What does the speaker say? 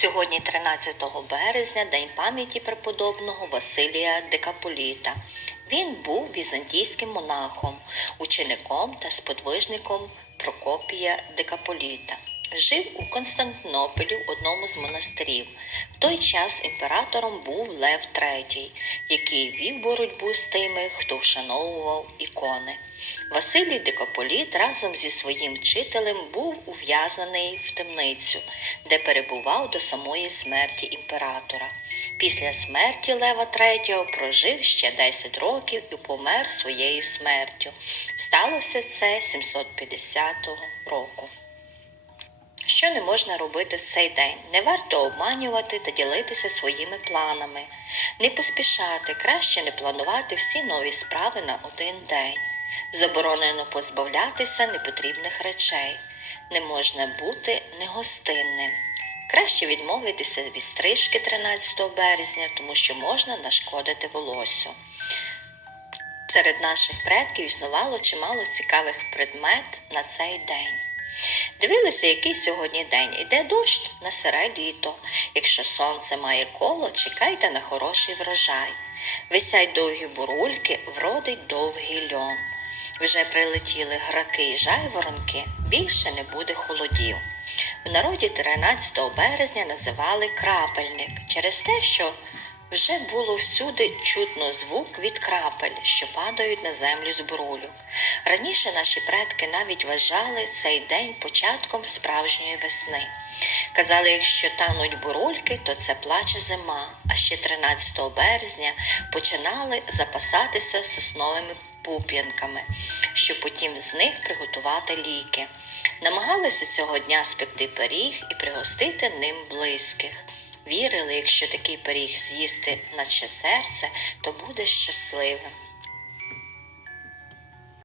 Сьогодні, 13 березня, День пам'яті преподобного Василія Декаполіта. Він був візантійським монахом, учеником та сподвижником Прокопія Декаполіта. Жив у Константинополі в одному з монастирів. В той час імператором був Лев III, який вів боротьбу з тими, хто вшановував ікони. Василій Дикополіт разом зі своїм вчителем був ув'язнений в темницю, де перебував до самої смерті імператора. Після смерті Лева III прожив ще 10 років і помер своєю смертю. Сталося це 750 року. Що не можна робити в цей день? Не варто обманювати та ділитися своїми планами, не поспішати, краще не планувати всі нові справи на один день. Заборонено позбавлятися непотрібних речей. Не можна бути негостинним. Краще відмовитися від стрижки 13 березня, тому що можна нашкодити волоссю. Серед наших предків існувало чимало цікавих предмет на цей день. Дивилися, який сьогодні день. Іде дощ на сире літо. Якщо сонце має коло, чекайте на хороший врожай. Висять довгі бурульки, вродить довгий льон. Вже прилетіли граки і жайворонки, більше не буде холодів. В народі 13 березня називали крапельник через те, що вже було всюди чутно звук від крапель, що падають на землю з бурульок. Раніше наші предки навіть вважали цей день початком справжньої весни. Казали, якщо тануть бурульки, то це плаче зима. А ще 13 березня починали запасатися сосновими пуп'янками, щоб потім з них приготувати ліки. Намагалися цього дня спекти пиріг і пригостити ним близьких. Вірили, якщо такий пиріг з'їсти наче серце, то буде щасливим.